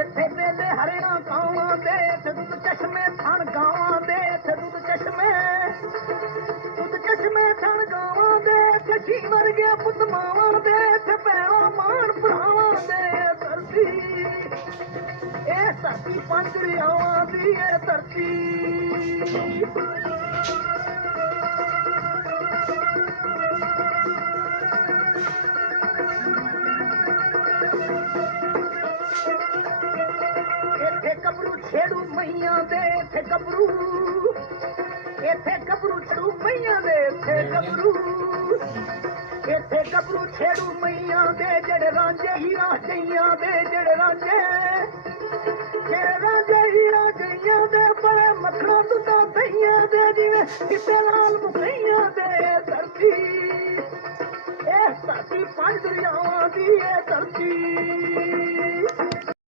ਇੱਥੇ ਮੇਲੇ ਹਰਿਆਂ ਗਾਵਾਂ ਦੇ, ਇੱਥੇ ਦੁੱਧ ਚਸ਼ਮੇ ਥਣ ਗਾਵਾਂ ਦੇ, ਇੱਥੇ ਦੁੱਧ ਚਸ਼ਮੇ ਥਣ ਗਾਵਾਂ ਦੇ, ਇੱਥੇ ਜੀਵਨ ਗਿਆ ਪੁੱਤ ਮਾਵਾਂ ਦੇ, ਇੱਥੇ ਭੈਣਾਂ ਮਾਣ ਭਰਾਵਾਂ ਦੇ। ਧਰਤੀ ਇਹ ਧਰਤੀ ਪੰਜ ਦਰਿਆਵਾਂ ਦੀ ਇਹ ਧਰਤੀ। ਇੱਥੇ ਗੱਭਰੂ ਛੇੜੂ ਮਈਆਂ ਦੇ, ਇੱਥੇ ਗੱਭਰੂ ਛੇੜੂ ਮਈਆਂ ਦੇ, ਇੱਥੇ ਗੱਭਰੂ ਛੇੜੂ ਮਈਆਂ ਦੇ, ਜਿਹੜੇ ਰਾਂਝੇ ਹੀਰਾ ਜਈਆਂ ਦੇ, ਜਿਹੜੇ ਰਾਂਝੇ ਹੀਰਾ ਜਈਆਂ ਦੇ, ਬੜੇ ਮੱਖਣਾ ਦੁੱਧਾਂ ਦਈਆਂ ਦੇ, ਜਿਵੇਂ ਕਿਤੇ ਲਾਲ ਮੁਕਈਆਂ ਦੇ। ਧਰਤੀ ਇਹ ਧਰਤੀ ਪੰਜ ਦਰਿਆਵਾਂ ਦੀ ਇਹ ਧਰਤੀ।